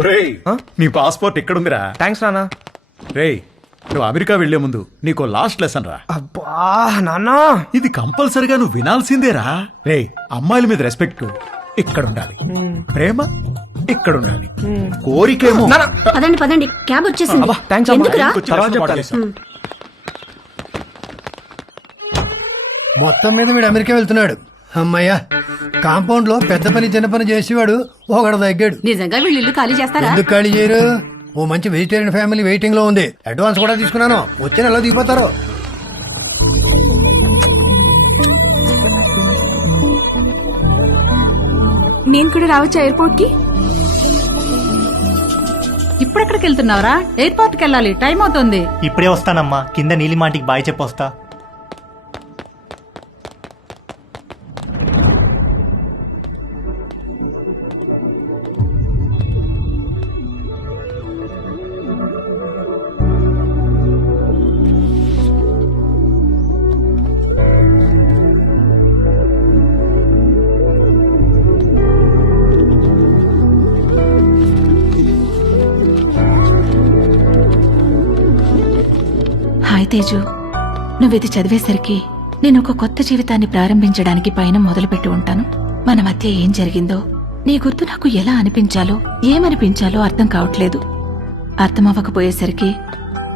ఒరేయ్, నీ passport ఎక్కడుందిరా? Thanks నాన్న. రేయ్, నువ్వు అమెరికా వెళ్లే ముందు నీకో లాస్ట్ లెసన్ రా. అబ్బా నాన్న, ఇది కంపల్సరిగా నువ్వు వినాల్సిందేరా. రేయ్, అమ్మాయిల మీద రెస్పెక్ట్ ఇక్కడుండాలి, ప్రేమ ఇక్కడుండాలి, కోరికేమో. పదండి పదండి, క్యాబ్ వచ్చేసింది. అబ్బా, థాంక్స్ అమ్మా. ఎందుకురా? తర్వాత చెప్తాను. మొత్తం మీద వీడు అమెరికా వెళ్తున్నాడు. అమ్మయ్యా, కాంపౌండ్ లో పెద్ద పని చిన్న పని చేసేవాడు ఒకడు తగ్గాడు. నిజంగా వీళ్ళు ఇల్లు ఖాళీ చేస్తారా? ఎందుకు ఖాళీ చేయరు? ఓ మంచి వెజిటేరియన్ ఫ్యామిలీ వెయిటింగ్ లో ఉంది. అడ్వాన్స్ కూడా తీసుకున్నాను, వచ్చే నెలలో దిగిపోతారు. నేను కూడా రావచ్చా ఎయిర్పోర్ట్ కి? ఇప్పుడెక్కడికి వెళ్తున్నావురా? ఎయిర్పోర్ట్ కి వెళ్ళాలి, టైం అవుతుంది. ఇప్పుడే వస్తానమ్మా, కింద నీలిమాటికి బాయ్ చెప్పొస్తా. హాయ్ తేజు, నువ్విది చదివేసరికి నేను ఒక కొత్త జీవితాన్ని ప్రారంభించడానికి పైన మొదలుపెట్టి ఉంటాను. మన మధ్య ఏం జరిగిందో నీ గుర్తు నాకు ఎలా అనిపించాలో ఏమనిపించాలో అర్థం కావట్లేదు. అర్థమవ్వకపోయేసరికి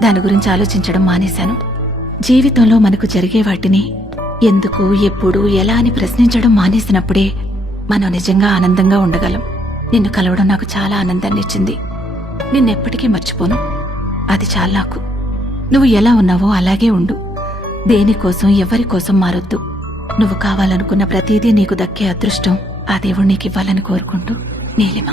దాని గురించి ఆలోచించడం మానేశాను. జీవితంలో మనకు జరిగే వాటిని ఎందుకు, ఎప్పుడు, ఎలా అని ప్రశ్నించడం మానేసినప్పుడే మనం నిజంగా ఆనందంగా ఉండగలం. నిన్ను కలవడం నాకు చాలా ఆనందాన్నిచ్చింది. నిన్నెప్పటికీ మర్చిపోను. అది చాలా నాకు. నువ్వు ఎలా ఉన్నావో అలాగే ఉండు. దేనికోసం ఎవరికోసం మారొద్దు. నువ్వు కావాలనుకున్న ప్రతిదీ నీకు దక్కే అదృష్టం ఆ దేవుడు నీకివ్వాలని కోరుకుంటూ, నీలిమ.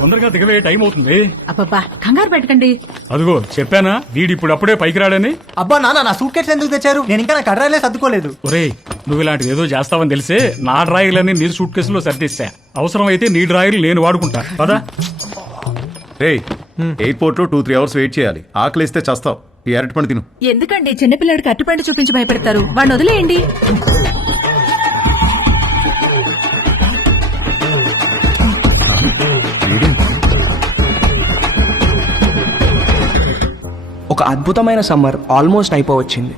తొందరగా దిగవే, టైం అవుతుంది. అబ్బబ్బా, కంగారు పెట్టకండి. అదిగో చెప్పానా, వీడి ఇప్పుడు అప్పుడే పైకి రాడని. అబ్బా నాన్న, నా సూట్ కేసు ఎందుకు తెచ్చారు? నేను ఇంకా నా కడ్రాయిలే సర్దుకోలేదు. ఒరేయ్, నువ్వు ఇలాంటిది ఏదో చేస్తావని తెలిసే నా డ్రాయర్లని నీ సూట్ కేసులో సర్దిస్తా. అవసరం అయితే నీ డ్రాయర్లు నేను వాడుకుంటా పదా. రేయ్, ఎయిర్పోర్ట్ లో 2-3 అవర్స్ వెయిట్ చేయాలి. ఆకలిస్తే చస్తావు. ఈ అరటి పండు తిను. ఎందుకండి చిన్నపిల్లాడికి అట్టుపండు చూపించి భయపెడతారు? వాడిని వదిలేయండి. ఒక అద్భుతమైన సమ్మర్ ఆల్మోస్ట్ అయిపోవచ్చింది.